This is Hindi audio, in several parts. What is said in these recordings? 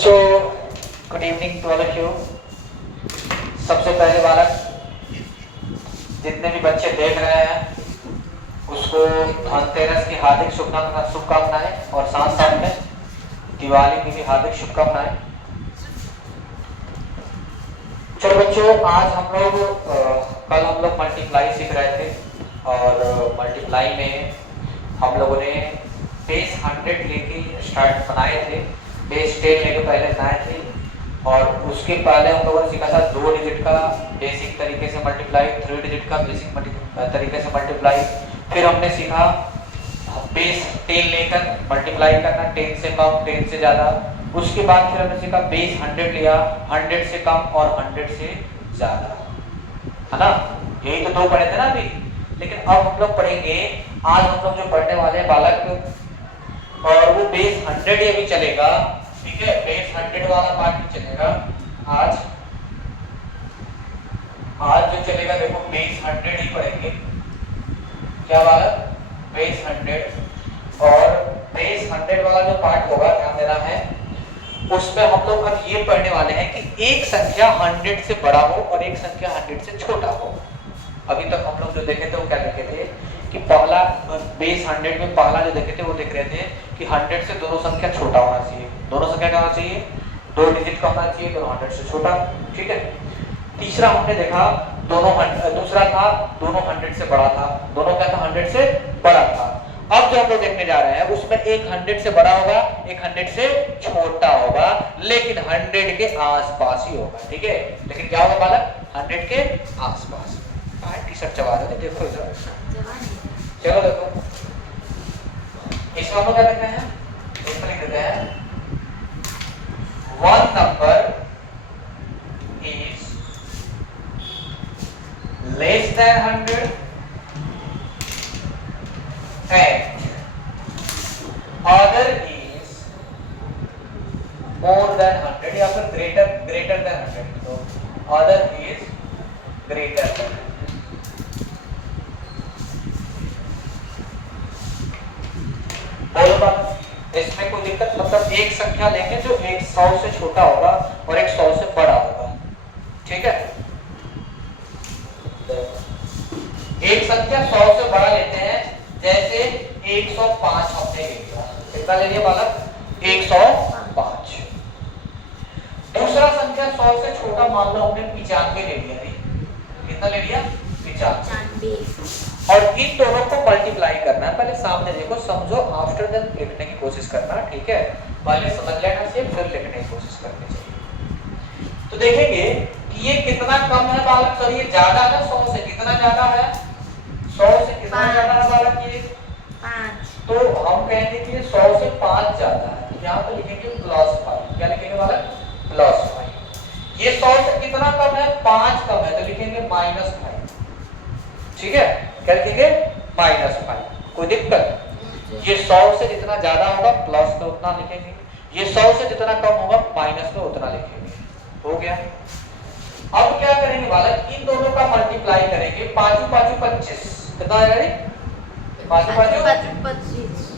बच्चों, good evening to all of you. सबसे पहले बालक, जितने भी बच्चे देख रहे हैं उसको धनतेरस की हार्दिक शुभकामनाएं और साथ साथ में दिवाली की भी हार्दिक शुभकामनाएं। चलो बच्चों, आज हम लोग कल हम लोग मल्टीप्लाई सीख रहे थे और मल्टीप्लाई में हम लोगों ने बेस 100 लेके स्टार्ट बनाए थे, बेस 10 लेके पहले बनाए थे और उसके पहले हम लोगों ने सीखा था 2 डिजिट का बेसिक तरीके से मल्टीप्लाई, 3 डिजिट का बेसिक तरीके से मल्टीप्लाई। फिर हमने सीखा बेस 10 लेकर मल्टीप्लाई करना, 10 से कम 10 से ज़्यादा। उसके बाद फिर हमने सीखा बेस 100 लिया, 100 से कम और 100 से ज़्यादा, है ना। यही तो 2 पढ़े थे ना अभी। लेकिन अब हम लोग पढ़ेंगे, आज हम लोग जो पढ़ने वाले बालक, और वो बेस 100 ही अभी चलेगा, ठीक है। बेस 100 वाला पार्ट भी चलेगा आज जो चलेगा। देखो बेस 100 ही पढ़ेंगे, क्या बालक, बेस 100। और बेस 100 वाला जो पार्ट होगा, ध्यान देना है, उसमें हम लोग अब ये पढ़ने वाले हैं कि एक संख्या 100 से बड़ा हो और एक संख्या 100 से छोटा हो। अभी तक हम लोग जो देखे थे वो क्या देखे थे कि पहला बेस 100 में पहला जो देखे थे वो देख रहे थे कि 100 से दोनों संख्या छोटा होना चाहिए। दोनों संख्या क्या होना चाहिए, 2 डिजिट का होना चाहिए, दोनों 100 से छोटा, ठीक है। तीसरा हमने देखा दूसरा था दोनों 100 से बड़ा था, दोनों क्या था, 100 से बड़ा था। अब जो हम लोग देखने जा रहे हैं उसमें एक 100 से बड़ा होगा, एक 100 से छोटा होगा, लेकिन 100 के आसपास ही होगा, ठीक है। लेकिन क्या होगा बालक, 100 के आसपास। टी-शर्ट चबा रहे थे, देखो इधर, चलो देखो इसमें हम लोग क्या लिखते हैं, इसमें लिख देते हैं one number is less than 100 and other is more than 100 या फिर greater than 100। तो other is greater than 100। बोलो बात, इसमें कोई दिक्कत, मतलब एक संख्या लेंगे जो 100 से छोटा होगा और एक 100 से बड़ा होगा, ठीक है। एक संख्या 100 से बड़ा लेते हैं, जैसे 105 हमने ले लिया, कितना ले लिया बालक, 105। दूसरा संख्या 100 से छोटा मान लो हमने 95 ले लिया, कितना ले लिया, 95। और इन दोनों को मल्टीप्लाई करना है। पहले सामने देखो, समझो, आफ्टर देन लिखने की कोशिश करना, ठीक है। पहले समझ लेना चाहिए, फिर लिखने की कोशिश करनी चाहिए। तो देखेंगे कि ये कितना कम है बालक, सर ये ज्यादा है 100 से, कितना ज्यादा है, 100 से कितना ज्यादा है बालक, ये 5। तो हम कहेंगे कि 100 से 5 ज्यादा है, तो यहाँ पे लिखेंगे +5। क्या लिखेंगे बालक, +5। ये 100 से कितना कम है, 5 कम है, तो लिखेंगे -5, ठीक है। क्या लिखेंगे, -5। कोई दिक्कत, ये 100 से जितना ज्यादा होगा प्लस में उतना लिखेंगे, ये 100 से जितना कम होगा माइनस में उतना लिखेंगे, हो गया। अब क्या करेंगे बालक, इन दोनों का मल्टीप्लाई करेंगे, 5 5 25, कितना आएगा, 5 5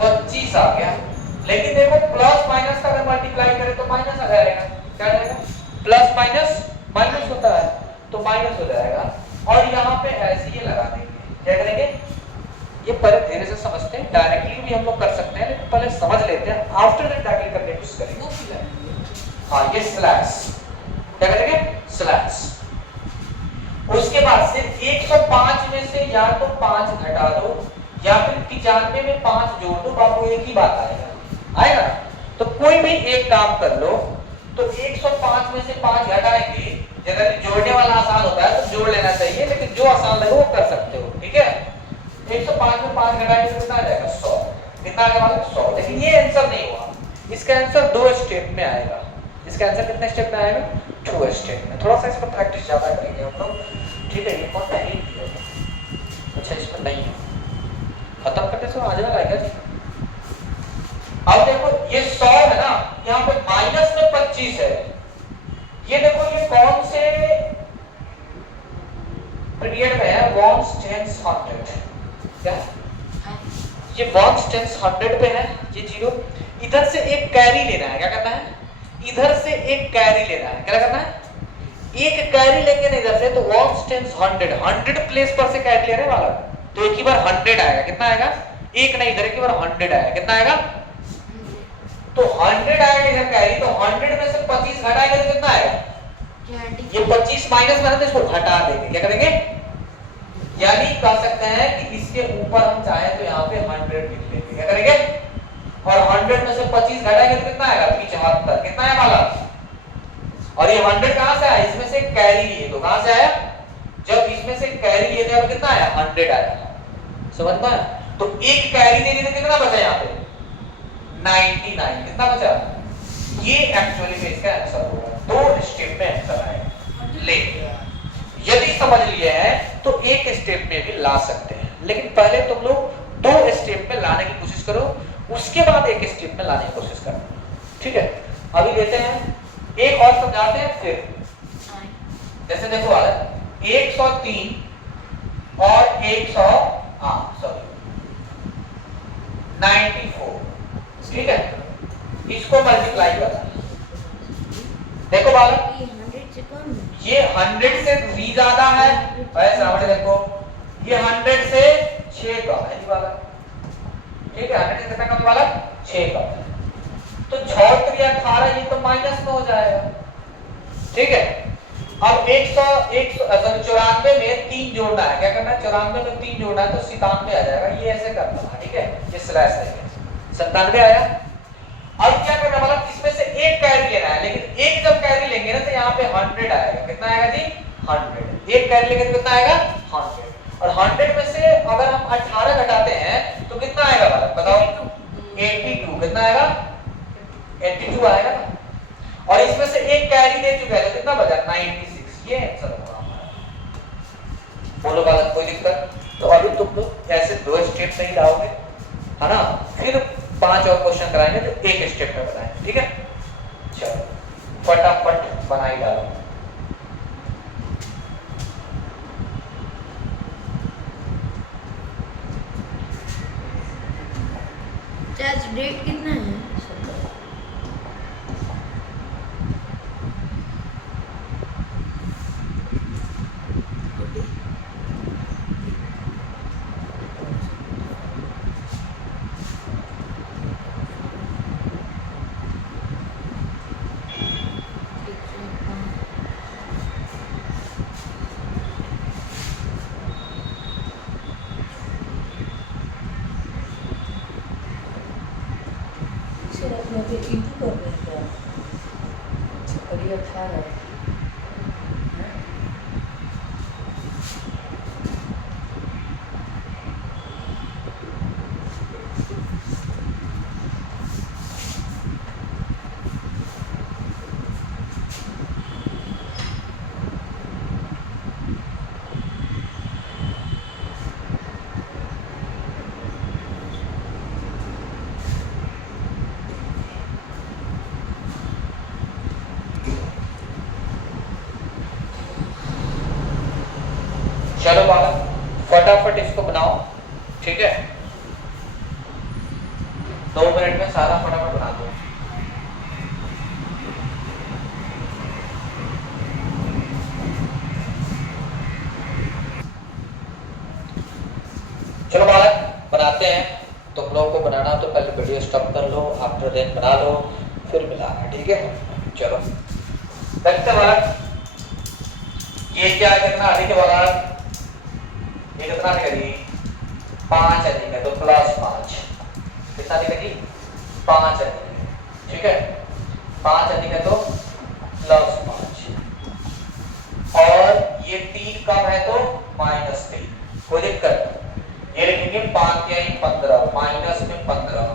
25 आ गया। लेकिन देखो प्लस माइनस का अगर मल्टीप्लाई करें तो माइनस आ जाएगा, क्या आएगा, प्लस माइनस माइनस होता है तो माइनस हो जाएगा। और यहाँ पे ऐसे ही लगा देंगे, क्या करेंगे, ये पहले धीरे से समझते हैं, डायरेक्टली भी हम लोग कर सकते हैं, लेकिन पहले समझ लेते हैं, आफ्टर दैट डायरेक्टली करने की कोशिश करेंगे। हाँ, ये स्लैश, क्या करेंगे, स्लैश। उसके बाद से 105 में से या तो 5 घटा दो या फिर 95 में 5 जोड़ दो, आपको एक ही बात आएगा। तो कोई भी एक काम कर लो, तो 105 में से 5 घटाएंगे, जनरली जोड़ने वाला आसान होता है तो जोड़ लेना चाहिए, लेकिन जो आसान लगे वो कर सकते हो, ठीक है। 105 में 5 घटाएंगे तो कितना आ जाएगा, 100। कितना आ जाएगा, 100। लेकिन ये आंसर नहीं हुआ, इसका आंसर 2 स्टेप में आएगा। इसका आंसर कितने स्टेप में आएगा, 2 स्टेप में। थोड़ा सा इस पर प्रैक्टिस ज्यादा करेंगे हम लोग, ठीक है। ये कौन सा है, अच्छा इसमें नहीं है, खत्म करने से आ जाएगा क्या जी। अब देखो ये 100 है ना, यहाँ पे माइनस में 25 है, ये देखो ये कौन से पीरियड में है, वॉन्स टेंस 100, क्या ये वॉन्स टेंस 100 पे है, ये 0। इधर से एक कैरी लेना है, क्या करना है, इधर से एक कैरी लेना है। क्या करना है? एक कैरी लेंगे ना इधर से, तो 1 टेंस 100 प्लेस पर से कैरी ले रहे वाला, तो एक ही बार 100 आएगा। कितना आएगा? एक नहीं, इधर एक ही बार 100 आएगा। कितना आएगा? तो 100 आएगा इधर कैरी, तो 100 में से 25 घटाएंगे तो कितना आएगा? ये 25 माइनस में, तो इसको घटा देंगे। क्या करेंगे? यानी कह सकते हैं कि इसके ऊपर हम चाहे तो यहाँ पे 100 लिख लेंगे। क्या करेंगे? और 100 में से 25 घटाएंगे तो कितना आएगा? 75। कितना है वाला? और ये 100 कहां से आया? इसमें से कैरी लिए, तो कहां से आया? जब इसमें से कैरी लिए थे, अब कितना आया? 100 आया। समझ में? तो एक कैरी दे दी तो कितना बचा यहाँ पे? 99। कितना बचा? ये एक्चुअली में इसका आंसर होगा। 2 स्टेप में आंसर आएगा। ले यदि समझ लिए हैं तो एक स्टेप में भी ला सकते हैं, लेकिन पहले तुम लोग 2 स्टेप में लाने की कोशिश करो, उसके बाद एक स्टेप में लाने की कोशिश करो। ठीक है, अभी लेते हैं एक और समझाते हैं फिर। जैसे देखो वाला 103 और 94, ठीक है, इसको मल्टीप्लाई करना। देखो बालक, ये 100 से 3 ज्यादा है, ऐसा देखो ये 100 से 6 कम है बालक। ठीक है, 100 से कितना कम बालक? 6 कम है। तो 6 या 18, ये तो माइनस में हो जाएगा। ठीक है, अब 94 में 3 जोड़ना है। क्या करना है? 94 में 3 जोड़ना है, तो 97 आ जाएगा। ये ऐसे करना है। ठीक है, ये स्लैश है, 97 आया। अब क्या करना है? मतलब इसमें से एक कैरी लेना है, लेकिन एक जब कैरी लेंगे ना तो यहाँ पे 100 आएगा। कितना आएगा जी? 100। एक कैरी लेंगे तो कितना आएगा? 100। और 100 में से अगर हम 18 घटाते हैं तो कितना आएगा बालक? बताओ। 82। कितना आएगा? 82 आएगा ना। और इसमें से एक कैरी दे चुका है, तो कितना बचा? 96। ये आंसर होगा हमारा। बोलो बालक, कोई दिक्कत? तो अभी तुम लोग ऐसे 2 स्टेप से ही लाओगे, है ना? फिर 5 और क्वेश्चन कराएंगे तो एक स्टेप में बनाएंगे। ठीक है, चलो फटाफट बनाई डालो। आज डेट कितना है? इंटू कर देते हैं और ये 18 चलो बालक, फटाफट इसको बनाओ। ठीक है, 2 मिनट में सारा फटाफट बना दो। चलो बालक, बनाते हैं। तुम लोगों को बनाना तो पहले वीडियो स्टॉप कर लो, आफ्टर देन बना लो, फिर मिलाना। ठीक है, चलो देखते बालक। ये क्या कितना अधिक है बालक? ये कितना करेगी? 5 अधिक है तो +5। कितना अधिक है जी? 5 अधिक है। ठीक है, 5 अधिक है तो +5, और ये 3 कम है तो -3। कोई दिक्कत? ये लिखेंगे 5 या 15, माइनस में 15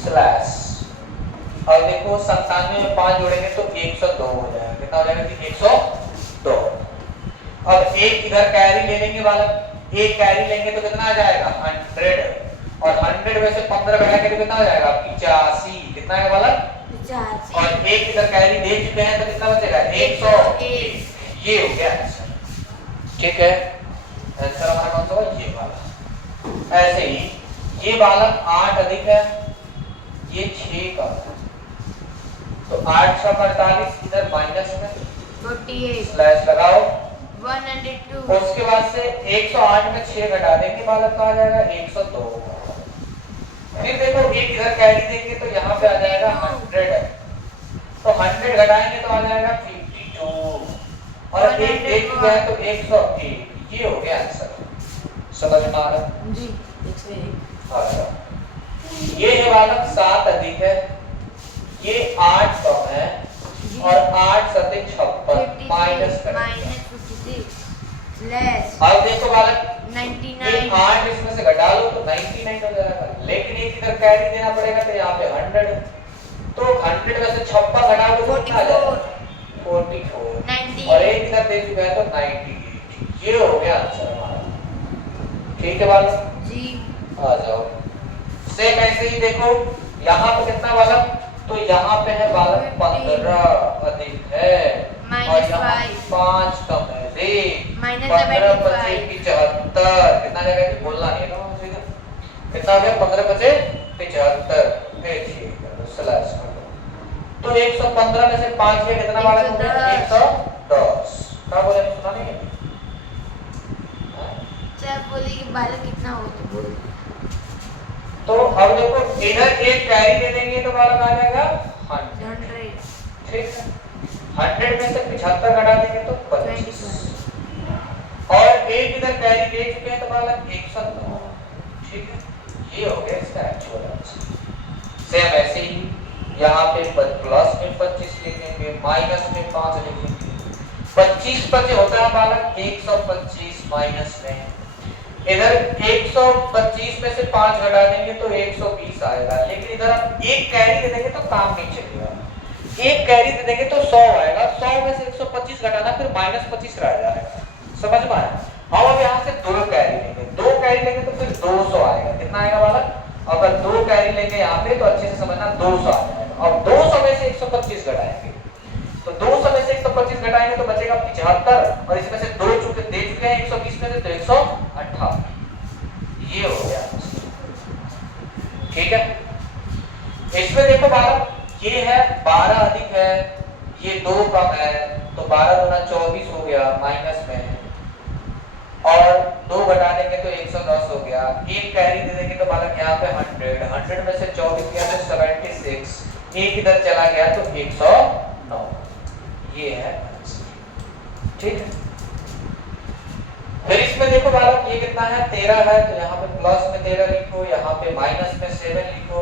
स्लैश। और देखो 97 में 5 जोड़ेंगे तो 102 हो जाएगा। कितना हो जाएगा जी? 102। अब एक इधर कैरी ले लेंगे बालक, एक कैरी लेंगे तो कितना आ जाएगा? 100। और 100 में से 15 घटाएंगे तो कितना हो जाएगा? 85। कितना है बालक? 85। और एक इधर कैरी दे चुके हैं तो कितना बचेगा? 101। ये हो गया आंसर। ठीक है, आंसर हमारा कौन सा होगा? ये वाला। ऐसे ही ये बालक 8 अधिक है, ये 6 कम है। तो 848 इधर माइनस में 48 स्लैश लगाओ। 102 उसके बाद से 108 में 6 घटा देंगे बालक का आ जाएगा 102। फिर देखो एक इधर कैरी देंगे तो यहाँ पे आ जाएगा 100, तो 100 घटाएंगे तो आ जाएगा 52 और एक देख लिया है तो 101। ये हो गया आंसर। समझ में आ रहा जी 101 आ रहा। ये है बालक 7 अधिक है, ये 8 कम है और 8 सतिक 56 माइनस करेंगे। लेस अब देखो बालक 99 8 इसमें से घटा लो तो 99 हो जाएगा, लेकिन एक इधर कैरी देना पड़ेगा तो यहाँ पे 100, तो 100 में से 56 घटा दो तो कितना आ जाएगा 44 90 और एक इधर दे चुका है तो 98। ये हो गया आंसर हमारा। ठीक है बालक, जी आ जाओ। सेम ऐसे ही देखो यहाँ पे कितना बालक, तो यहाँ पे है बालक 15 अधिक है और यहाँ 5 कम है। देख माइनस 15 75 पचे 75 कितना जाएगा कि बोलना नहीं है ना मुझे। कितना हो गया 15 पचे 75 ठीक है स्लैश कर दो। तो 115 में से 5 गया कितना बालक हो गया 110। क्या बोले सुना नहीं है? सर बोले कि बालक कितना हो तो बोल। तो अब देखो इधर एक कैरी दे देंगे तो बालक आ जाएगा 100। 100 ठीक है 100 में से 75 घटा देंगे तो 25 और एक इधर कैरी दे चुके हैं तो बालक 109। ठीक है ये हो गया इसका एक्चुअल आंसर। सेम ऐसे ही यहाँ पे प्लस में 25 लिखेंगे, माइनस में 5 लिखेंगे। 25 पर जो होता है बालक 125 माइनस में, इधर 125 में से 5 घटा देंगे तो 120 आएगा, लेकिन इधर आप एक कैरी दे देंगे तो काम नहीं चलेगा। एक कैरी दे देंगे तो 100 आएगा, 100 में से 125 घटाना फिर -25 रह जाएगा। समझ में आया? हम अब यहाँ से 2 कैरी लेंगे, 2 कैरी लेंगे तो फिर 200 आएगा। कितना आएगा बालक? अगर 2 कैरी लेंगे यहाँ पे तो अच्छे से समझना 200 आ जाएगा। अब 200 में से 125 घटाएंगे तो 200 में से 125 घटाएंगे तो बचेगा 75 और इसमें से 2 चुके दे चुके हैं 120 में से तो 118। ये हो गया। ठीक है इसमें देखो बालक ये है 12 अधिक है, ये 2 कम है, तो 12 गुना 24 हो गया माइनस में और 2 घटा देंगे तो 110 हो गया। एक कैरी दे देंगे तो बालक यहाँ पे 100 में से 24 गया तो 76, एक इधर चला गया तो 109। ये है ठीक है। फिर इसमें देखो बालक ये कितना है 13 है, तो यहाँ पे प्लस में 13 लिखो, यहाँ पे माइनस में 7 लिखो।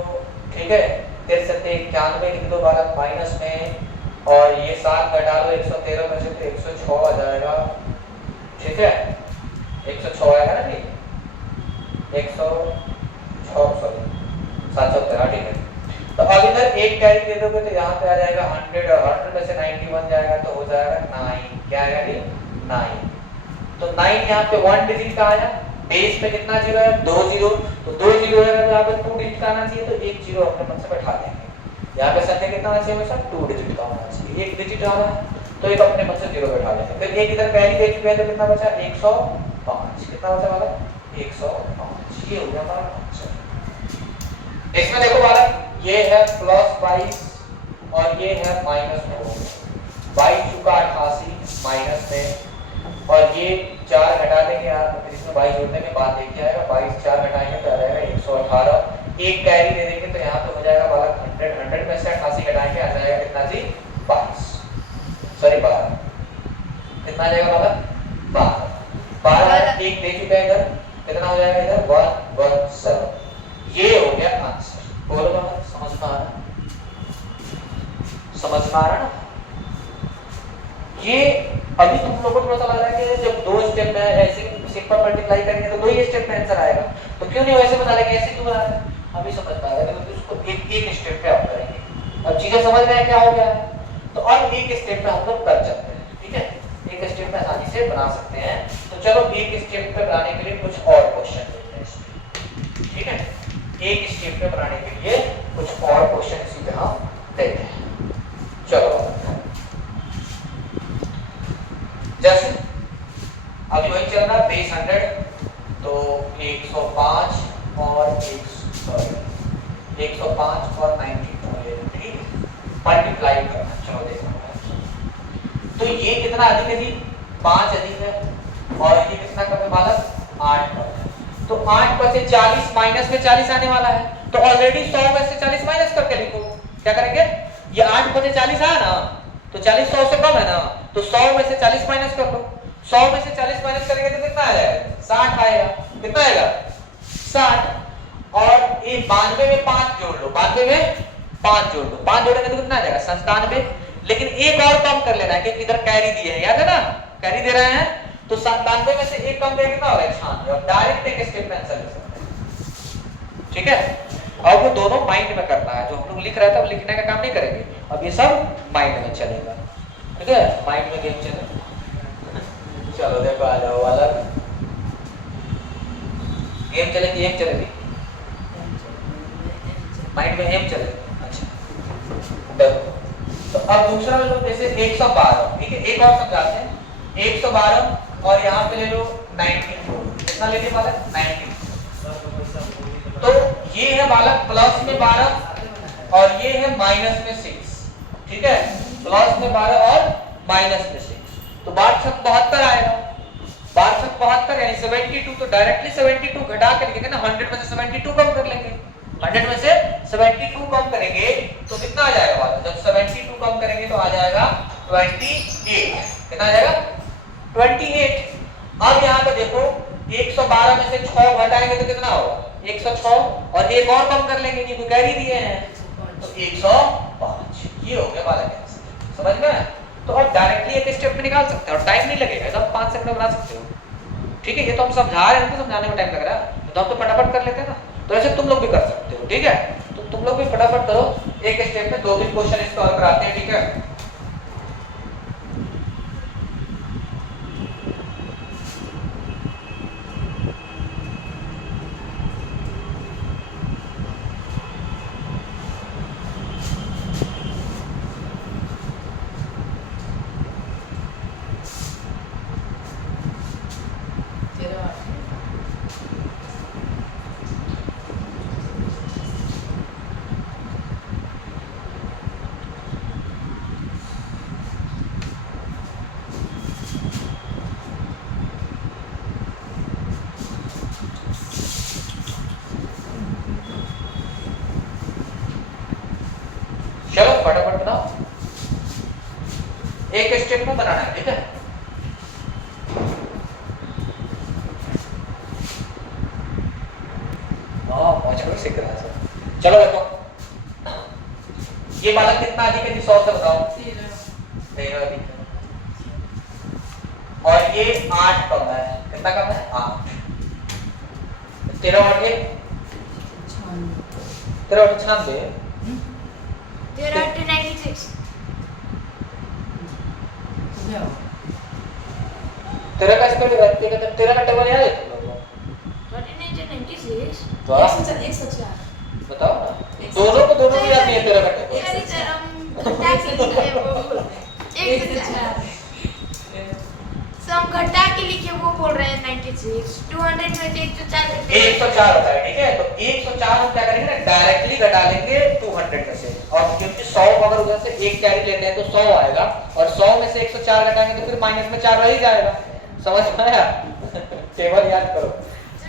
ठीक है 93 लिख दो बालक माइनस में और ये 7 घटा लो 113 में से तो 106 आ जाएगा। ठीक है 106 आएगा ना जी 106 सॉरी 713। ठीक है तो अब इधर एक कैरी दे दोगे तो यहाँ पे आ जाएगा 100 और 100 में से 91 जाएगा तो हो जाएगा 9। क्या आएगा जी 9। तो 9 यहाँ पे 1 डिजिट का आया, बेस पे कितना जीरो है 2 जीरो, तो 2 जीरो है तो यहाँ पे 2 डिजिट का आना चाहिए तो 1 जीरो अपने मन से बैठा देंगे। यहाँ पे संख्या कितना आना चाहिए हमेशा 2 डिजिट का होना चाहिए, 1 डिजिट आ रहा है तो एक अपने मन से जीरो बैठा देंगे। फिर एक इधर कैरी दे चुके हैं तो कितना बचा 105। कितना बचा वाला 105। ये हो गया हमारा आंसर। इसमें देखो बालक ये है +22 और ये है -2। 22 चुका 88 माइनस में और ये 4 घटा देंगे यार तो फिर इसमें 22 जोड़ने के बाद देखिए आएगा 22 4 घटाएंगे तो आ जाएगा 118। एक कैरी दे देंगे तो यहाँ पे हो जाएगा बालक 100 में से 88 घटाएंगे आ जाएगा कितना जी 22 सॉरी 12। कितना आ जाएगा बालक 12 एक दे चुका है इधर कितना हो जाएगा इधर 117। ये हो गया आंसर। बोलो बालक समझ में आ रहा ना? ये अभी तुम लोगों को पता लग रहा है कि जब 2 स्टेप में ऐसे सिंपल मल्टीप्लाई करेंगे तो 2 ही स्टेप में आंसर आएगा, तो क्यों नहीं वैसे बना लेंगे ऐसे क्यों बना रहे हैं? अभी समझ में आ रहा है कि उसको एक स्टेप पे आप करेंगे। अब चीजें समझ में क्या हो गया तो और एक स्टेप पे हम लोग कर सकते हैं। ठीक है एक स्टेप में आसानी से बना सकते हैं। तो चलो एक स्टेप पे बनाने के लिए कुछ और क्वेश्चन लेते हैं। ठीक है एक स्टेप पे बनाने के लिए कुछ और क्वेश्चन इसी पे हम लेते हैं। चलो जैसे अभी वही चल रहा बेस 100 तो 105 और 105 और 92 ले। ठीक मल्टीप्लाई करना। चलो देखो, तो ये कितना अधिक है जी, 5 अधिक है, और ये कितना कम है बालक, 8 कम है। तो 8 पर से 40 माइनस में 40 आने वाला है, तो ऑलरेडी 100 में से 40 माइनस करके लिखो। क्या करेंगे, ये 8 पर से 40 आया ना, तो 40 100 से कम है ना, तो 100 में से 40 माइनस कर लो। 100 में से 40 माइनस करेंगे तो कितना आ जाएगा, 60 आएगा। कितना आएगा, 60। और ये 92 में 5 जोड़ लो, 92 में 5 जोड़ लो, 5 जोड़ेंगे तो कितना आ जाएगा, 97। लेकिन एक और कम कर लेना है, क्योंकि इधर कैरी दिए है, याद है ना, कैरी दे रहे हैं, तो 97 में से एक कम करेंगे कितना होगा, 96, और डायरेक्ट एक स्टेप में आंसर ले सकते हैं। ठीक है, अब वो दोनों माइंड में करना है, जो हम लोग लिख रहे थे अब लिखने का काम नहीं करेंगे, अब ये सब माइंड में चलेगा। ठीक है, माइंड में गेम चलेगा। चलो देखो, आ जाओ वाला गेम चलेगी, गेम चलेगी, माइंड में एम चलेगा। अच्छा देखो, तो अब दूसरा ले लो, जैसे 112, ठीक है, एक और समझाते हैं। 112 और यहाँ पे ले लो 94, कितना ले लिया बालक, 90। तो ये है बालक प्लस में 12 और ये है माइनस में 6। ठीक है, प्लस में 12 और माइनस में 6, तो 72 आएगा। 72 यानी 72, तो डायरेक्टली 72 घटा के लिखेंगे ना, 100 में से 72 कम कर लेंगे। 100 में से 72 कम करेंगे तो कितना आ जाएगा बालक, जब 72 कम करेंगे तो आ जाएगा 28। कितना आ जाएगा, 28। अब यहाँ पे देखो, 112 में से 6 घटाएंगे तो कितना होगा, 106, और एक और कम कर लेंगे, क्योंकि कैरी दिए हैं, तो 105। ये हो गया बालक आंसर, समझ में। तो अब डायरेक्टली एक स्टेप में निकाल सकते हैं और टाइम नहीं लगेगा, एकदम 5 सेकंड में बना सकते हो। ठीक है, ये तो हम समझा रहे हैं, तो समझाने में टाइम लग रहा है, तो हम तो फटाफट कर लेते हैं ना, तो ऐसे तुम लोग भी कर सकते हो। ठीक है, तो तुम लोग भी फटाफट करो, एक स्टेप में 2-3 क्वेश्चन इसको हल कराते हैं। ठीक है, चलो फटाफट बनाओ, एक स्टेप में बनाना है। ठीक है, सीख रहा है सर। चलो देखो, ये बालक कितना अधिक है, 100 से बताओ, 13 अधिक है, और ये 8 कम है, कितना कम है, 8। 13 और 8 96, 96। तेरा का स्क्वायर तेरा का टेबल याद है तुम लोगों को? 96। वाह, 104 बताओ ना, दोनों को याद नहीं है तेरा का टेबल। तेरी तरह घटा के लिखे वो 104, सम घटा के लिखे वो बोल रहे हैं 96। 200 में से 104 होता है। ठीक है, तो 104 हम क्या करेंगे ना, डायरेक्टली घटा लेंगे 200 में से, और क्योंकि 100 अगर उधर से एक कैरी लेते हैं तो 100 आएगा, और 100 में से 104 घटाएंगे तो फिर माइनस में 4 रह ही जाएगा। समझ में आया? टेबल याद करो।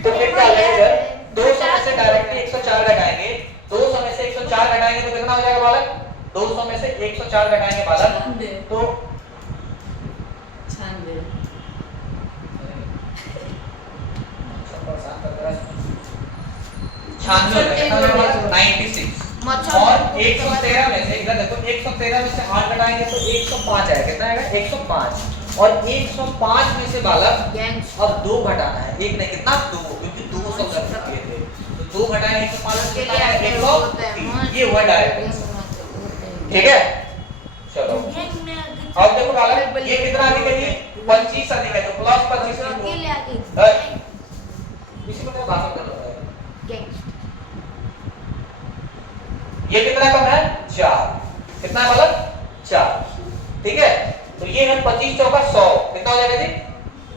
तो फिर क्या लगेगा, 200 में से डायरेक्टली 104 घटाएंगे, 200 में से 104 घटाएंगे तो कितना हो जाएगा बालक, 200 में से 104 घटाएंगे बालक, तो 96 और 113 में से, इधर देखो, 113 में से 8 घटाएंगे तो 105 आएगा। कितना आएगा, 105, और 105 में से बालक अब 2 घटाना है, एक नहीं, कितना, 2, क्योंकि 200 कर चुके थे, तो 2 घटाएंगे 105 से कितना आएगा, 103। ये हुआ डायरेक्ट। ठीक है, चलो अब देखो बालक, ये कितना अधिक है, 25 अधिक है, तो प्लस 25 लिखो। इसी को मैं भाषण कर रहा हूं। ये कितना कम है, 4। कितना है बालक, 4। ठीक है, तो ये है 25 चौका 100, कितना हो जाएगा जी,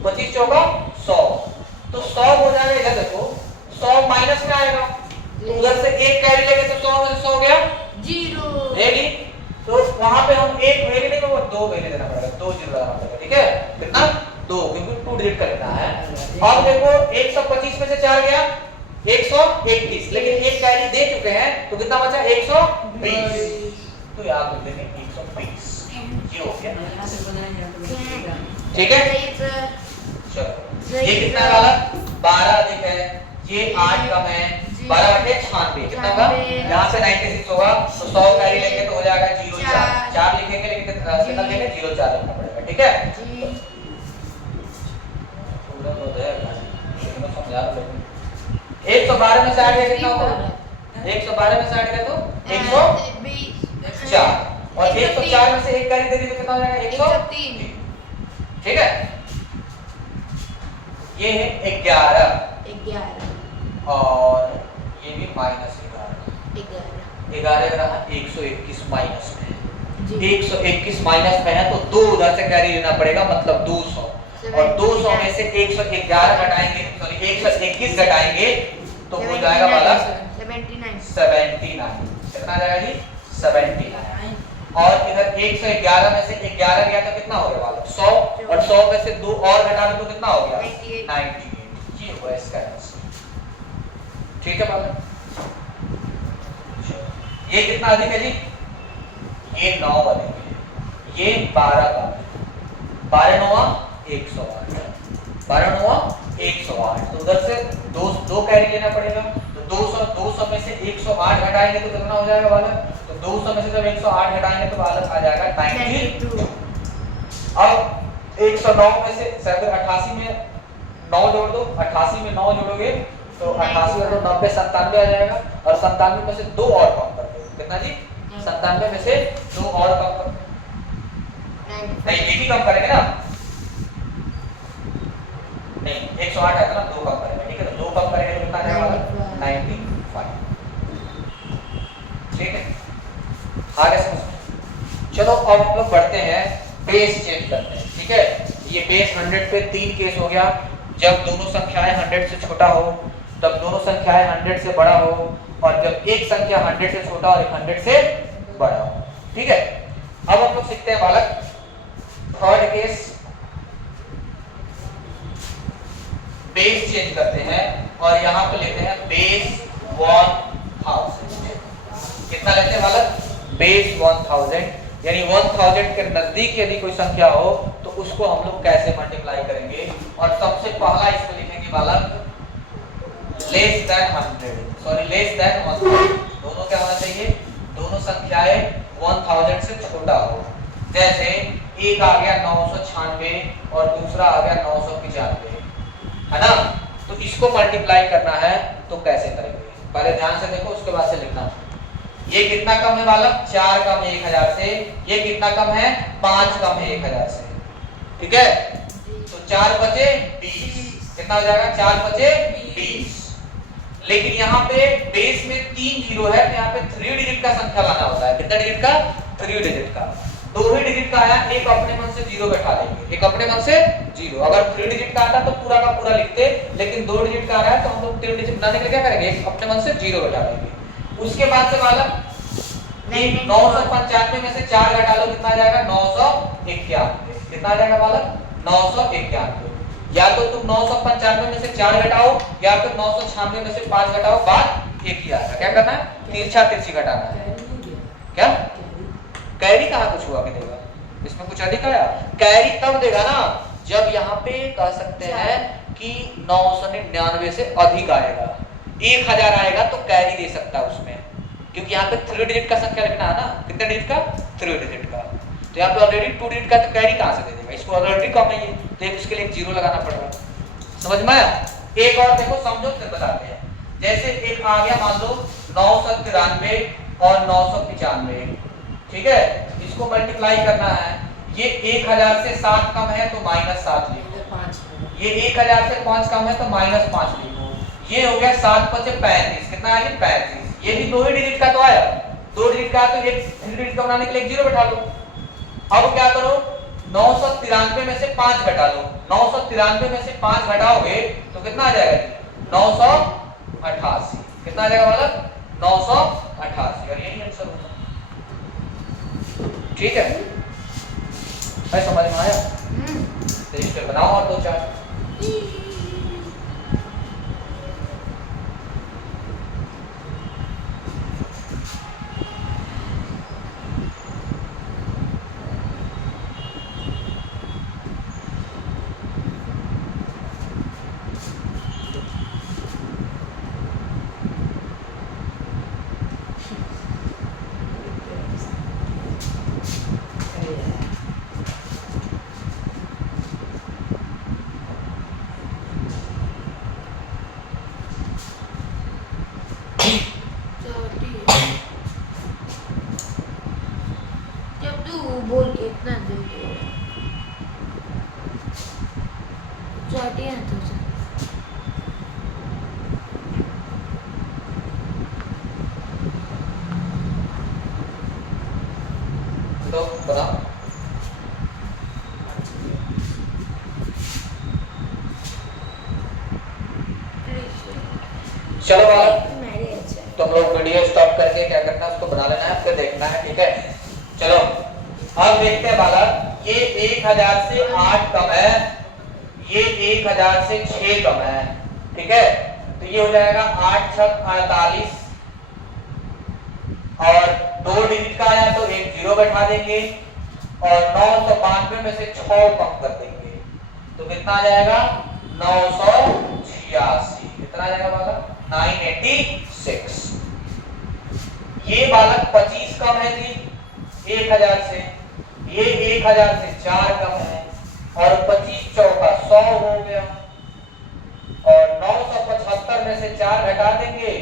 25 चौका 100, तो 100 हो जाएगा। इधर देखो, 100 माइनस में आएगा, उधर से एक कैरी लेंगे तो 100 में से 100 गया 0, रेडी, तो अब देखो 125 में से 4 गया 121, लेकिन एक कैरी दे चुके हैं तो कितना बचा 120, तो याद रख देंगे 120, ये हो गया। यहाँ से बनाएंगे तो बनेगा। ठीक है, सही सर। चलो ये कितना वाला 12 अधिक है, ये 8 कम है, 12 8 96, कितना का यहाँ से 96 होगा तो 100 कैरी लेंगे तो हो जाएगा 04, 4 लिखेंगे लेकिन कितना लिखेंगे 04 लिखना पड़ेगा। ठीक है, जी पूरा तो है मैं समझा रहा हूं। 112 में से 8 गया कितना होगा 112 में से 8 गया तो 104, और 104 में से एक कैरी दे दी तो कितना हो जाएगा 103। ठीक है, ये है 11 और ये भी -11 रहा 121 माइनस में, 121 माइनस में है तो 2 उधर से कैरी लेना पड़ेगा, मतलब 200, और 200 में से 111 घटाएंगे, सॉरी 121 घटाएंगे तो हो जाएगा वाला 79, कितना जाएगा जी 79, और इधर 111 में से 11 गया तो कितना हो गया वाला 100, और 100 में से 2 और घटा दो तो कितना हो गया 98, ये हुआ इसका आंसर। ठीक है बाबा, ये कितना अधिक है जी, ये 9 अधिक है, ये 12 का 12 9 108, 12 9 108, तो उधर से 2 कैरी लेना पड़ेगा, तो 200 में से 108 घटाएंगे तो कितना हो जाएगा वाला, तो 200 में से जब 108 घटाएंगे तो वाला आ जाएगा 92। अब 109 में से 88 में 9 जोड़ दो, 88 में 9 जोड़ोगे तो 88 और 90 97 आ जाएगा, और 97 में से 2 और कम कर दो, कितना जी 97 में से 2 और कम कर, नहीं ये भी कम करेंगे ना, नहीं 108 आया था ना, 2 कम करेंगे। ठीक है, तो 2 कम करेंगे तो कितना आ जाएगा 95। ठीक है, आगे समझ। चलो अब हम लोग बढ़ते हैं, बेस चेंज करते हैं। ठीक है, ये बेस 100 पे 3 केस हो गया, जब दोनों संख्याएं 100 से छोटा हो, तब दोनों संख्याएं 100 से बड़ा हो, और जब एक संख्या 100 से छोटा और एक 100 से बड़ा हो। ठीक है, अब हम लोग सीखते हैं बालक थर्ड केस, बेस चेंज करते हैं और यहाँ पे लेते हैं बेस 1000। कितना लेते हैं बालक बेस 1000, यानी 1000 के नजदीक यदि कोई संख्या हो तो उसको हम लोग कैसे मल्टीप्लाई करेंगे, और सबसे पहला इसको लिखेंगे बालक less than 100, sorry less than 1000, दोनों क्या होना चाहिए, दोनों संख्याएं 1000 से छोटा हो। जैसे एक आ गया 996 और दूसरा आ गया 995, है ना, तो इसको मल्टीप्लाई करना है तो कैसे करेंगे, पहले ध्यान से देखो उसके बाद से लिखना। ये कितना कम है बालक 4 कम है 1000 से, ये कितना कम है 5 कम है 1000 से। ठीक है, तो 4 बचे 20, कितना हो जाएगा 4 बचे 20, लेकिन यहाँ पे बेस में 3 जीरो है तो यहाँ पे 3 डिजिट का संख्या लाना होता है। कितना डिजिट का 3 डिजिट का, 2 ही डिजिट का आया, एक अपने मन से 0 बैठा लेंगे, एक अपने मन से 0, अगर 3 डिजिट का आता तो पूरा का पूरा लिखते, लेकिन 2 डिजिट का आ रहा है तो हम लोग 3 डिजिट बनाने के लिए क्या करेंगे, एक अपने मन से 0 बैठा लेंगे। उसके बाद से वाला 995 में से 4 घटा लो, कितना आ जाएगा 991, कितना आ जाएगा वाला 991, या तो तुम 995 में से 4 घटाओ या फिर 996 में से 5 घटाओ, बात एक ही आएगा। क्या करना है, तिरछा तिरछी घटाना है। क्या कैरी कहाँ कुछ हुआ कि देगा, इसमें कुछ अधिक आया, कैरी तब देगा ना जब यहाँ पे कह सकते हैं कि 999 से अधिक आएगा, 1000 आएगा तो कैरी दे सकता है उसमें, क्योंकि यहाँ पे 3 डिजिट का संख्या लिखना है ना, कितने डिजिट का 3 डिजिट का, तो यहाँ पे ऑलरेडी 2 डिजिट का तो कैरी कहाँ से दे देगा, इसको ऑलरेडी कम है ये, तो इसके लिए 0 लगाना पड़ रहा है। समझ में आया। एक और देखो समझो फिर बताते हैं, जैसे एक आ गया मान लो 993 और 995, ठीक है, इसको मल्टीप्लाई करना है, ये 1000 से 7 कम है तो -7 लिखो, ये 1000 से 5 कम है तो -5 लिखो, ये हो गया 7 5 35, कितना आया 35, ये भी 2 ही डिजिट का तो आया, 2 डिजिट का तो एक 3 डिजिट का बनाने के लिए 0 बैठा लो। अब क्या करो 993 में से 5 घटा लो, 993 में से 5 घटाओगे तो कितना आ जाएगा 988, कितना आ जाएगा मतलब 988, और यही आंसर होगा। ठीक है, मैं समझ में आया, रजिस्टर बनाओ और 2 4 हटिए ना तो बनाओ। चलो बालक, तुम लोग वीडियो स्टॉप करके क्या करना है, उसको बना लेना है, फिर देखना है, ठीक है। चलो अब देखते हैं बालक, ये 1000 से 8 कम है, ये 1000 से 6 कम है, ठीक है। तो ये हो जाएगा 8 छक 48 और 2 डिजिट का आया तो एक जीरो बैठा देंगे और 992 में से 6 कम कर देंगे तो कितना आ जाएगा 986। कितना आ जाएगा बालक 986। ये बालक 25 कम है जी 1000 से, ये 1000 से 4 कम है और 25 चौका 100 हो गया और 975 में से 4 घटा देंगे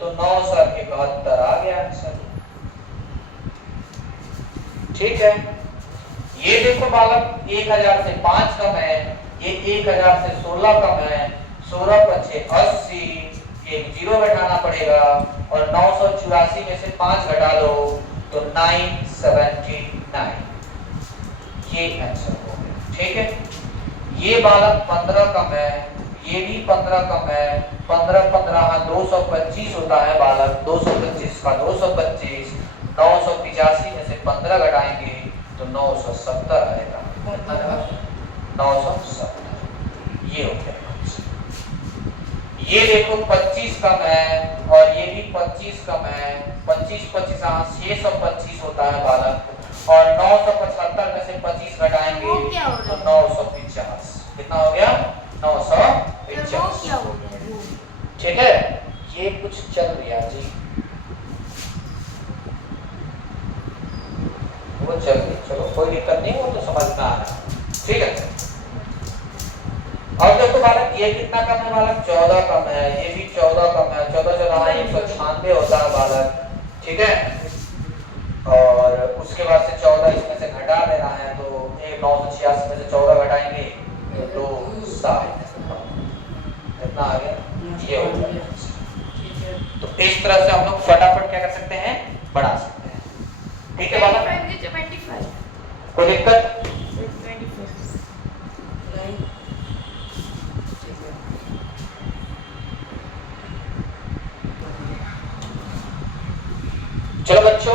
तो 971 आ गया आंसर, ठीक है। ये देखो बालक 1000 से 5 कम है, ये 1000 से 16 कम है, 16 पछे 80, एक जीरो बैठाना पड़ेगा और 984 में से 5 घटा लो तो 979, ये आंसर हो गया, ठीक है। ये बालक 15 कम है, ये भी 15 कम है, 15 15 225 होता है बालक, 225 का 225, 985 में से 15 घटाएंगे तो 970 आएगा, 970, ये हो गया। ये देखो 25 कम है और ये भी 25 कम है, 25 25 625 होता है बालक और 975 में से 25 घटाएंगे तो 950, कितना हो गया 950, ठीक है। ये कुछ चल रहा जी, वो चल रही, चलो कोई दिक्कत नहीं, वो तो समझ में आ रहा, ठीक है। और देखो बालक ये कितना कम है बालक 14 कम है, ये भी 14 कम है, 14 14 196 होता है बालक, ठीक है। और उसके बाद से 14 इसमें से घटा देना है तो 986 में से 14 घटाएंगे तो 260, कितना आ गया, ये हो गया। तो इस तरह से हम लोग फटाफट क्या कर सकते हैं, बढ़ा सकते हैं, ठीक है बालक, कोई दिक्कत। चलो बच्चों,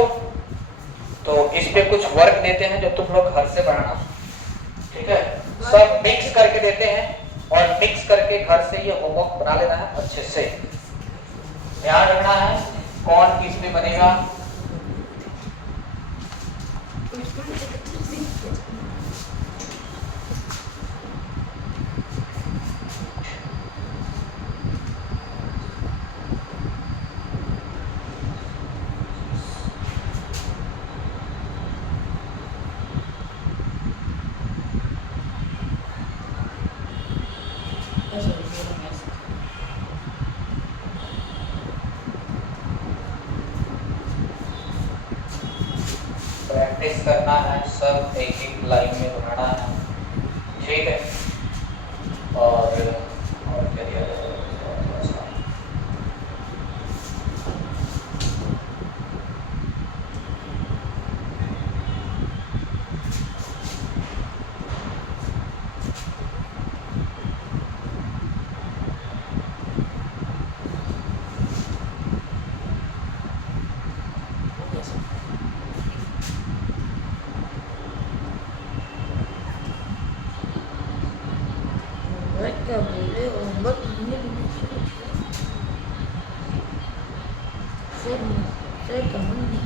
तो इस पे कुछ वर्क देते हैं जो तुम लोग घर से बनाना, ठीक है। सब मिक्स करके देते हैं और मिक्स करके घर से ये होमवर्क बना लेना है अच्छे से, ध्यान रखना है कौन किस में बनेगा। प्रैक्टिस करना है, सब एक एक लाइन में बनाना है, ठीक है। और क्या दिया जाए, क्या बोले होमवर्क हमने भी नहीं किया। सर कहाँ नहीं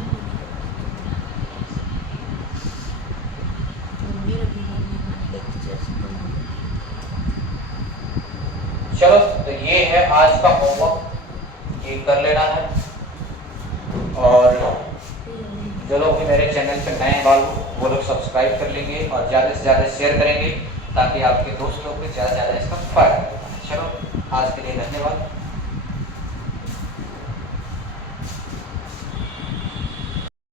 चलो तो ये है आज का होमवर्क, ये कर लेना है। और जो लोग भी मेरे चैनल पे नए वाले वो लोग सब्सक्राइब कर लेंगे और ज़्यादा से ज़्यादा शेयर करेंगे ताकि आपके दोस्त लोग को ज़्यादा से ज़्यादा इसका फायदा हो। चलो आज के लिए धन्यवाद।